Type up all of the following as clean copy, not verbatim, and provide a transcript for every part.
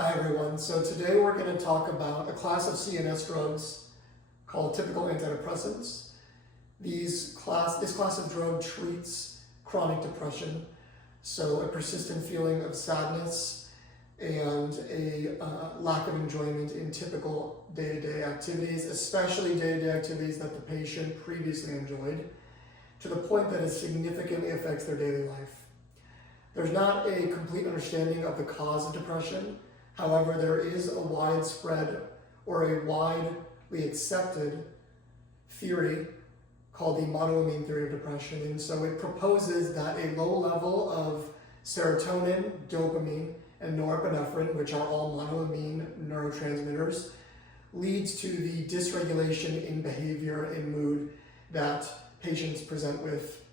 Hi everyone, so today we're going to talk about a class of CNS drugs called typical antidepressants. This class of drug treats chronic depression, so a persistent feeling of sadness and a lack of enjoyment in typical day-to-day activities, especially day-to-day activities that the patient previously enjoyed, to the point that it significantly affects their daily life. There's not a complete understanding of the cause of depression. However, there is a widespread or a widely accepted theory called the monoamine theory of depression. And so it proposes that a low level of serotonin, dopamine, and norepinephrine, which are all monoamine neurotransmitters, leads to the dysregulation in behavior and mood that patients present with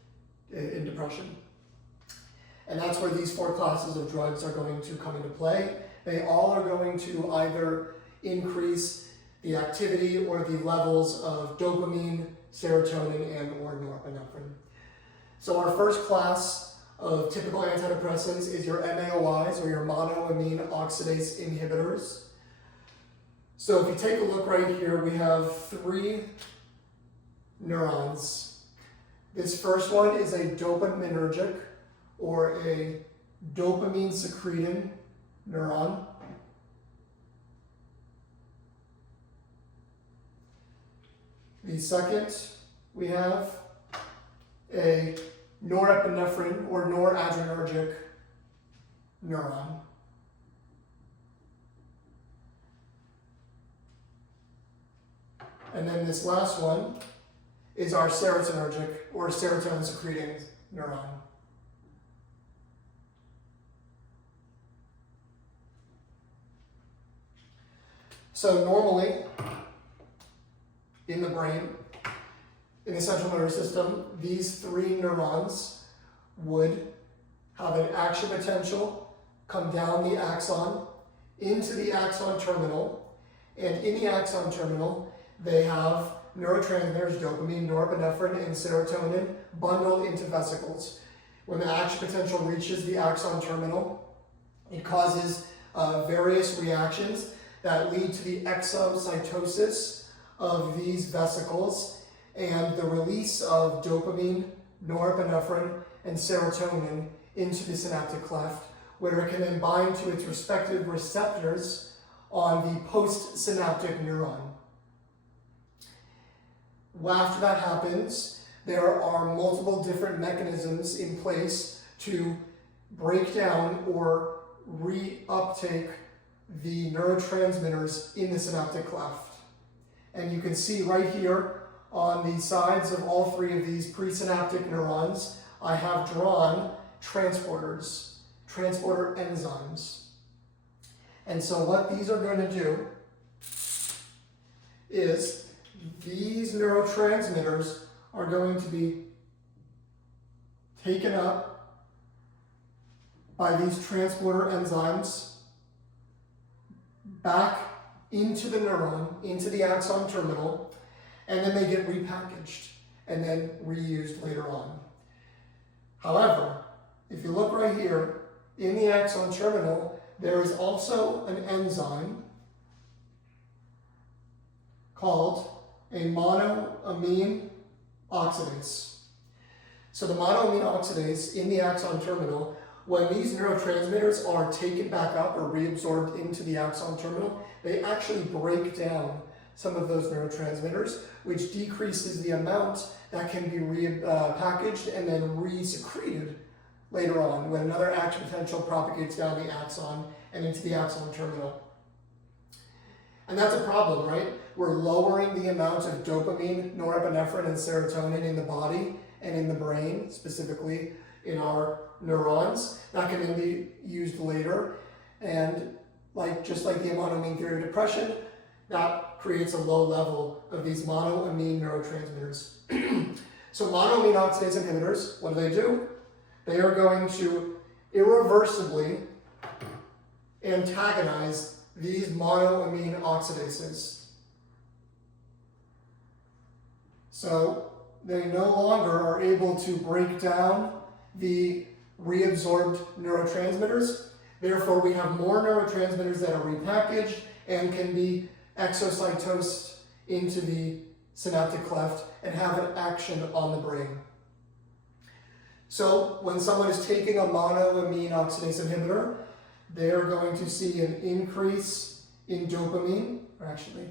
in depression. And that's where these four classes of drugs are going to come into play. They all are going to either increase the activity or the levels of dopamine, serotonin, and or norepinephrine. So our first class of typical antidepressants is your MAOIs, or your monoamine oxidase inhibitors. So if you take a look right here, we have three neurons. This first one is a dopaminergic, or a dopamine secreting neuron. The second, we have a norepinephrine or noradrenergic neuron. And then this last one is our serotonergic or serotonin secreting neuron. So normally, in the brain, in the central nervous system, these three neurons would have an action potential come down the axon into the axon terminal, and in the axon terminal, they have neurotransmitters, dopamine, norepinephrine, and serotonin bundled into vesicles. When the action potential reaches the axon terminal, it causes various reactions that lead to the exocytosis of these vesicles and the release of dopamine, norepinephrine, and serotonin into the synaptic cleft, where it can then bind to its respective receptors on the postsynaptic neuron. After that happens, there are multiple different mechanisms in place to break down or reuptake the neurotransmitters in the synaptic cleft. And you can see right here on the sides of all three of these presynaptic neurons, I have drawn transporters, transporter enzymes. And so what these are going to do is these neurotransmitters are going to be taken up by these transporter enzymes back into the neuron, into the axon terminal, and then they get repackaged and then reused later on. However, if you look right here, in the axon terminal, there is also an enzyme called a monoamine oxidase. So the monoamine oxidase in the axon terminal, when these neurotransmitters are taken back up or reabsorbed into the axon terminal, they actually break down some of those neurotransmitters, which decreases the amount that can be repackaged and then re-secreted later on when another action potential propagates down the axon and into the axon terminal. And that's a problem, right? We're lowering the amount of dopamine, norepinephrine, and serotonin in the body and in the brain, specifically in our neurons. That can then be used later, and just like the monoamine theory of depression, that creates a low level of these monoamine neurotransmitters. So monoamine oxidase inhibitors, what do? They are going to irreversibly antagonize these monoamine oxidases. So they no longer are able to break down the reabsorbed neurotransmitters. Therefore, we have more neurotransmitters that are repackaged and can be exocytosed into the synaptic cleft and have an action on the brain. So when someone is taking a monoamine oxidase inhibitor, they are going to see an increase in dopamine, or actually,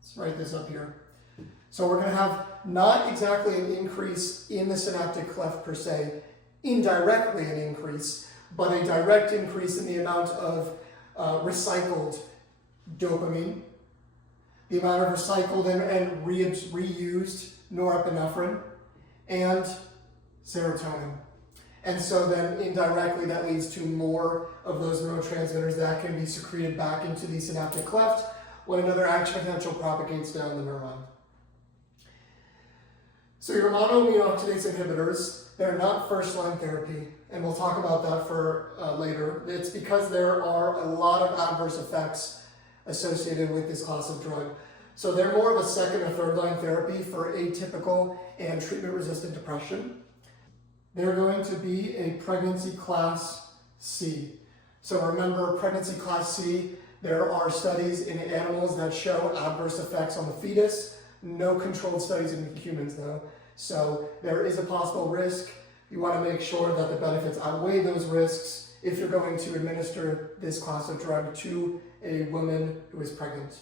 let's write this up here. So we're going to have not exactly an increase in the synaptic cleft per se, indirectly an increase, but a direct increase in the amount of recycled dopamine, the amount of recycled and reused norepinephrine, and serotonin. And so then indirectly that leads to more of those neurotransmitters that can be secreted back into the synaptic cleft when another action potential propagates down the neuron. So your monoamine oxidase inhibitors, they're not first-line therapy, and we'll talk about that for later. It's because there are a lot of adverse effects associated with this class of drug. So they're more of a second or third-line therapy for atypical and treatment-resistant depression. They're going to be a pregnancy class C. So remember, pregnancy class C, there are studies in animals that show adverse effects on the fetus. No controlled studies in humans though. So there is a possible risk. You want to make sure that the benefits outweigh those risks if you're going to administer this class of drug to a woman who is pregnant.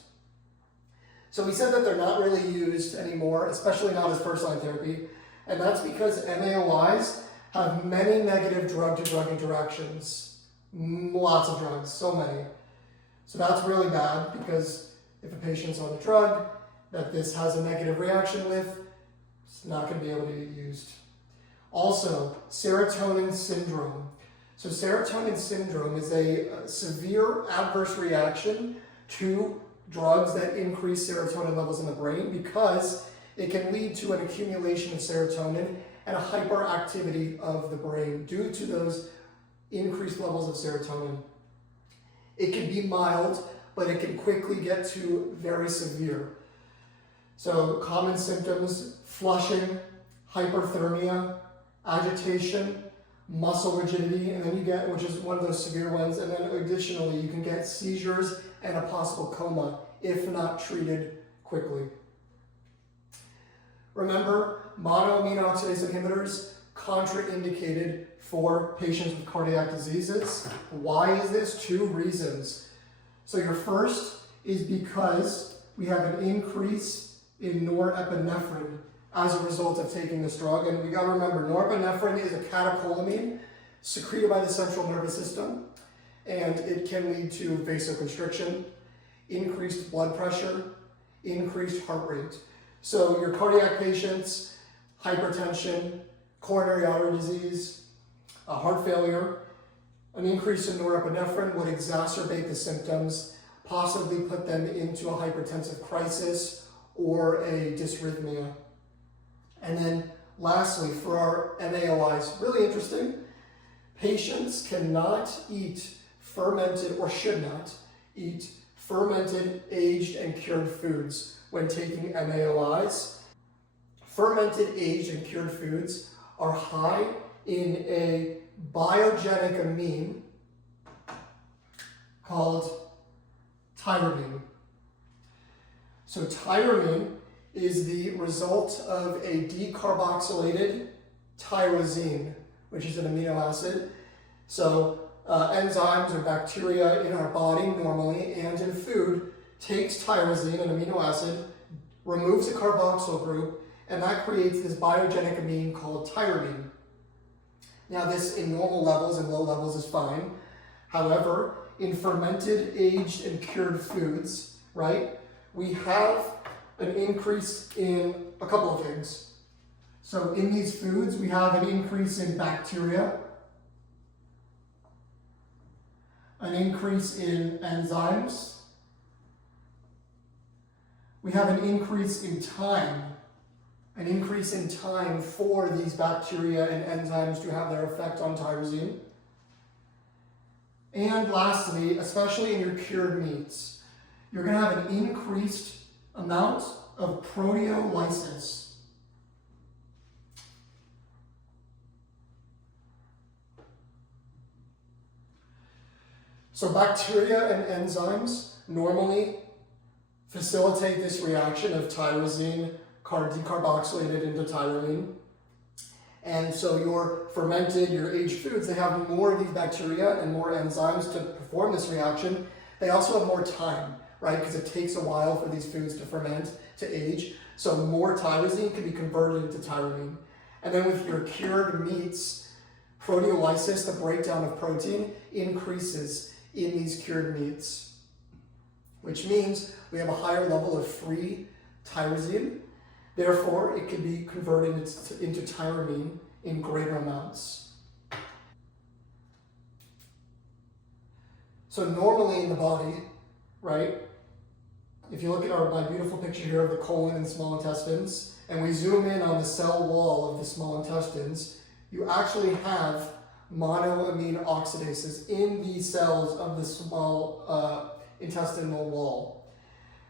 So we said that they're not really used anymore, especially not as first-line therapy, and that's because MAOIs have many negative drug-to-drug interactions. Lots of drugs, so many. So that's really bad because if a patient's on a drug that this has a negative reaction with, it's not going to be able to be used. Also, serotonin syndrome. So serotonin syndrome is a severe adverse reaction to drugs that increase serotonin levels in the brain because it can lead to an accumulation of serotonin and a hyperactivity of the brain due to those increased levels of serotonin. It can be mild, but it can quickly get to very severe. So common symptoms: flushing, hyperthermia, agitation, muscle rigidity, and then you get, which is one of those severe ones, and then additionally you can get seizures and a possible coma if not treated quickly. Remember, monoamine oxidase inhibitors contraindicated for patients with cardiac diseases. Why is this? Two reasons. So your first is because we have an increase in norepinephrine as a result of taking this drug. And we got to remember, norepinephrine is a catecholamine secreted by the central nervous system, and it can lead to vasoconstriction, increased blood pressure, increased heart rate. So your cardiac patients, hypertension, coronary artery disease, heart failure, an increase in norepinephrine would exacerbate the symptoms, possibly put them into a hypertensive crisis or a dysrhythmia. And then lastly, for our MAOIs, really interesting, patients cannot eat fermented, or should not eat fermented, aged, and cured foods when taking MAOIs. Fermented, aged, and cured foods are high in a biogenic amine called tyramine. So tyramine is the result of a decarboxylated tyrosine, which is an amino acid. So enzymes or bacteria in our body normally and in food takes tyrosine, an amino acid, removes a carboxyl group, and that creates this biogenic amine called tyramine. Now this in normal levels and low levels is fine. However, in fermented, aged, and cured foods, right, we have an increase in a couple of things. So in these foods, we have an increase in bacteria, an increase in enzymes, we have an increase in time for these bacteria and enzymes to have their effect on tyrosine. And lastly, especially in your cured meats, you're going to have an increased amount of proteolysis. So bacteria and enzymes normally facilitate this reaction of tyrosine decarboxylated into tyramine. And so your fermented, your aged foods, they have more of these bacteria and more enzymes to perform this reaction. They also have more time, right? Because it takes a while for these foods to ferment, to age. So more tyrosine can be converted into tyramine. And then with your cured meats, proteolysis, the breakdown of protein, increases in these cured meats, which means we have a higher level of free tyrosine. Therefore, it can be converted into tyramine in greater amounts. So normally in the body, right, if you look at my beautiful picture here of the colon and small intestines, and we zoom in on the cell wall of the small intestines, you actually have monoamine oxidases in the cells of the small intestinal wall.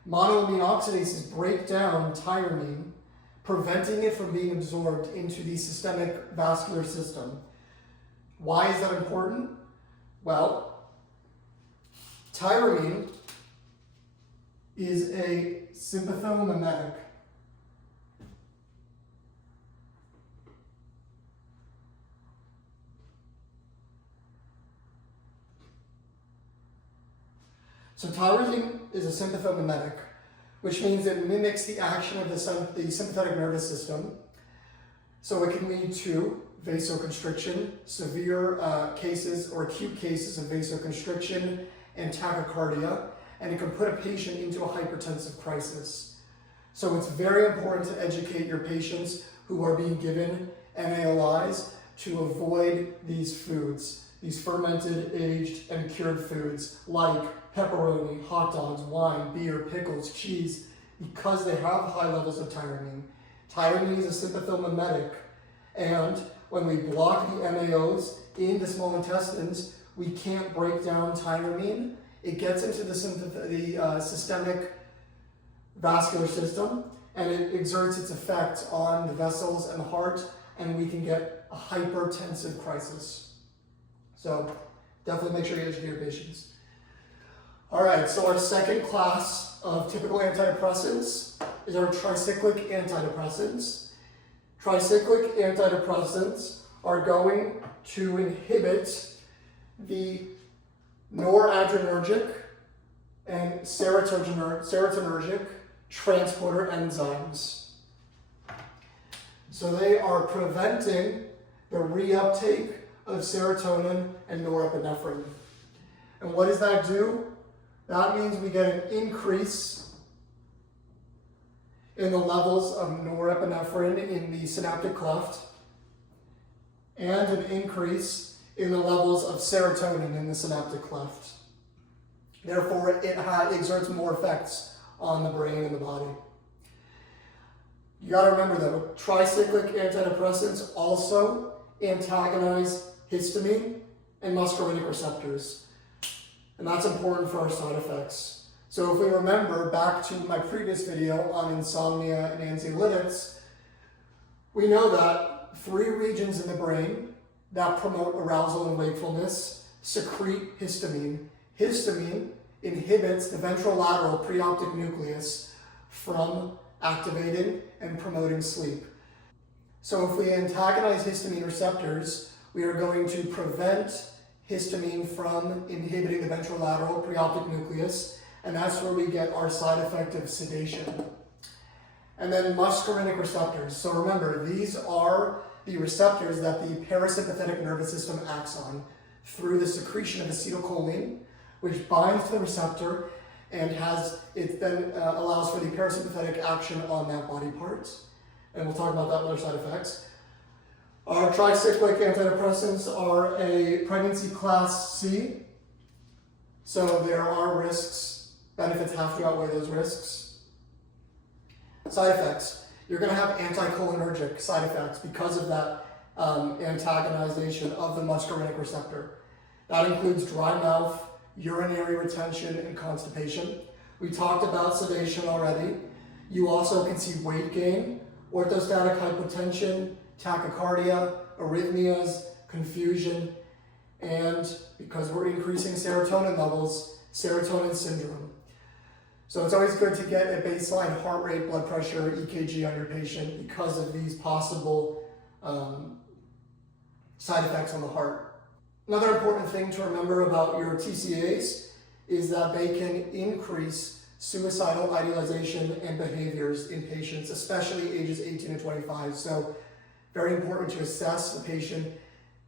Monoamine oxidases break down tyramine, preventing it from being absorbed into the systemic vascular system. Why is that important? Well, tyramine is a sympathomimetic. So tyrosine is a sympathomimetic, which means it mimics the action of the sympathetic nervous system. So it can lead to vasoconstriction, severe cases or acute cases of vasoconstriction and tachycardia, and it can put a patient into a hypertensive crisis. So it's very important to educate your patients who are being given MAOIs to avoid these foods, these fermented, aged, and cured foods like pepperoni, hot dogs, wine, beer, pickles, cheese, because they have high levels of tyramine. Tyramine is a sympathomimetic, and when we block the MAOs in the small intestines, we can't break down tyramine. It gets into the systemic vascular system, and it exerts its effect on the vessels and the heart, and we can get a hypertensive crisis. So definitely make sure you educate your patients. All right, so our second class of typical antidepressants is our tricyclic antidepressants. Tricyclic antidepressants are going to inhibit the noradrenergic and serotonergic transporter enzymes. So they are preventing the reuptake of serotonin and norepinephrine. And what does that do? That means we get an increase in the levels of norepinephrine in the synaptic cleft and an increase in the levels of serotonin in the synaptic cleft. Therefore, it exerts more effects on the brain and the body. You got to remember though, tricyclic antidepressants also antagonize histamine and muscarinic receptors. And that's important for our side effects. So if we remember back to my previous video on insomnia and anxiolytics, we know that 3 regions in the brain that promote arousal and wakefulness secrete histamine. Histamine inhibits the ventrolateral preoptic nucleus from activating and promoting sleep. So if we antagonize histamine receptors, we are going to prevent histamine from inhibiting the ventrolateral preoptic nucleus, and that's where we get our side effect of sedation. And then muscarinic receptors. So remember, these are the receptors that the parasympathetic nervous system acts on through the secretion of acetylcholine, which binds to the receptor and then allows for the parasympathetic action on that body part. And we'll talk about that with our side effects. Our tricyclic antidepressants are a pregnancy class C, so there are risks. Benefits have to outweigh those risks. Side effects. You're going to have anticholinergic side effects because of that antagonization of the muscarinic receptor. That includes dry mouth, urinary retention, and constipation. We talked about sedation already. You also can see weight gain, orthostatic hypotension, tachycardia, arrhythmias, confusion, and because we're increasing serotonin levels, serotonin syndrome. So it's always good to get a baseline heart rate, blood pressure, EKG on your patient because of these possible side effects on the heart. Another important thing to remember about your TCAs is that they can increase suicidal idealization and behaviors in patients, especially ages 18 to 25. So very important to assess the patient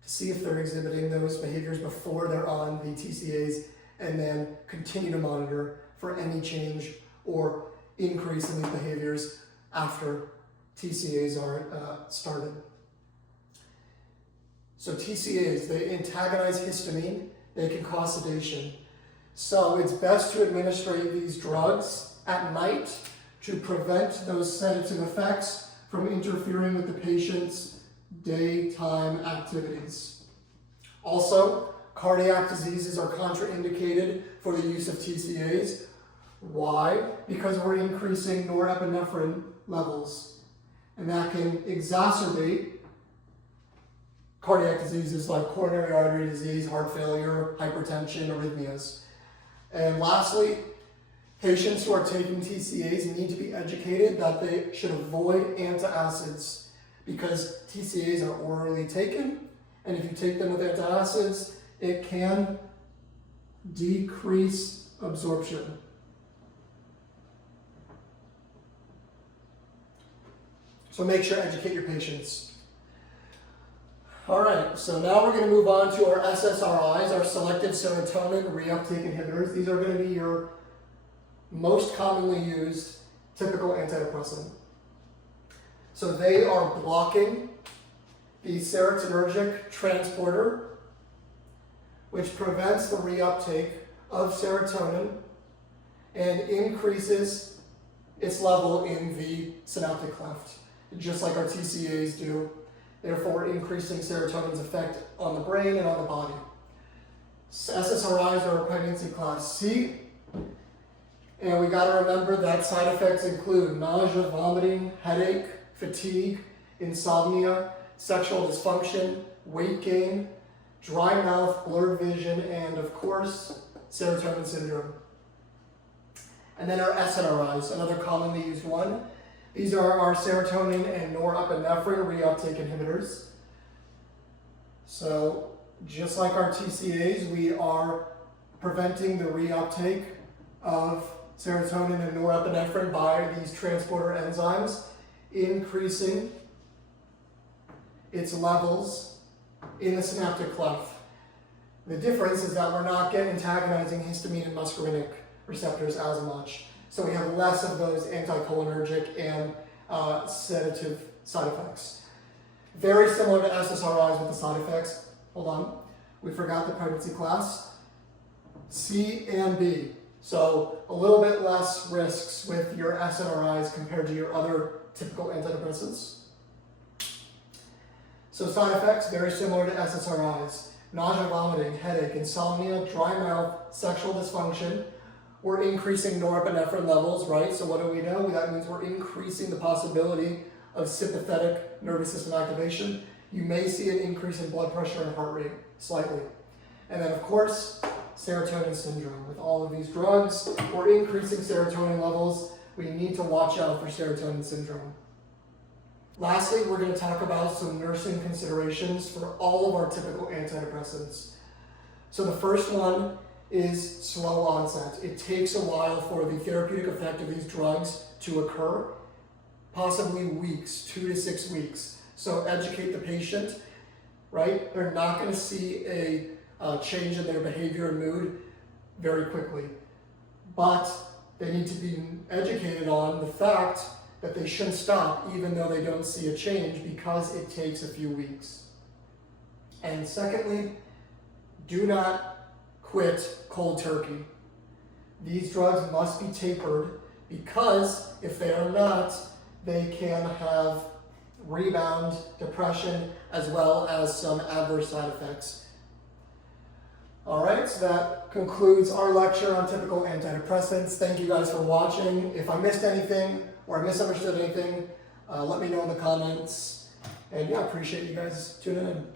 to see if they're exhibiting those behaviors before they're on the TCAs, and then continue to monitor for any change or increase in these behaviors after TCAs are started. So TCAs, they antagonize histamine, they can cause sedation. So it's best to administer these drugs at night to prevent those sedative effects from interfering with the patient's daytime activities. Also, cardiac diseases are contraindicated for the use of TCAs. Why? Because we're increasing norepinephrine levels, and that can exacerbate cardiac diseases like coronary artery disease, heart failure, hypertension, arrhythmias. And lastly, patients who are taking TCAs need to be educated that they should avoid antacids because TCAs are orally taken, and if you take them with antacids, it can decrease absorption. So make sure to educate your patients. All right, so now we're going to move on to our SSRIs, our selective serotonin reuptake inhibitors. These are going to be your most commonly used typical antidepressant. So they are blocking the serotonergic transporter, which prevents the reuptake of serotonin and increases its level in the synaptic cleft, just like our TCAs do, therefore increasing serotonin's effect on the brain and on the body. SSRIs are pregnancy class C, and we got to remember that side effects include nausea, vomiting, headache, fatigue, insomnia, sexual dysfunction, weight gain, dry mouth, blurred vision, and of course, serotonin syndrome. And then our SNRIs, another commonly used one. These are our serotonin and norepinephrine reuptake inhibitors. So just like our TCAs, we are preventing the reuptake of serotonin and norepinephrine by these transporter enzymes, increasing its levels in the synaptic cleft. The difference is that we're not antagonizing histamine and muscarinic receptors as much. So we have less of those anticholinergic and sedative side effects. Very similar to SSRIs with the side effects. Hold on, we forgot the pregnancy class. C and B. So a little bit less risks with your SNRIs compared to your other typical antidepressants. So side effects, very similar to SSRIs. Nausea, vomiting, headache, insomnia, dry mouth, sexual dysfunction. We're increasing norepinephrine levels, right? So what do we know? That means we're increasing the possibility of sympathetic nervous system activation. You may see an increase in blood pressure and heart rate, slightly. And then of course, serotonin syndrome. With all of these drugs, we're increasing serotonin levels. We need to watch out for serotonin syndrome. Lastly, we're going to talk about some nursing considerations for all of our typical antidepressants. So the first one is slow onset. It takes a while for the therapeutic effect of these drugs to occur, possibly weeks, 2 to 6 weeks. So educate the patient, right? They're not going to see a change in their behavior and mood very quickly, but they need to be educated on the fact that they shouldn't stop even though they don't see a change because it takes a few weeks. And secondly, do not quit cold turkey. These drugs must be tapered because if they are not, they can have rebound depression as well as some adverse side effects. All right, so that concludes our lecture on typical antidepressants. Thank you guys for watching. If I missed anything or I misunderstood anything, let me know in the comments. And yeah, appreciate you guys tuning in.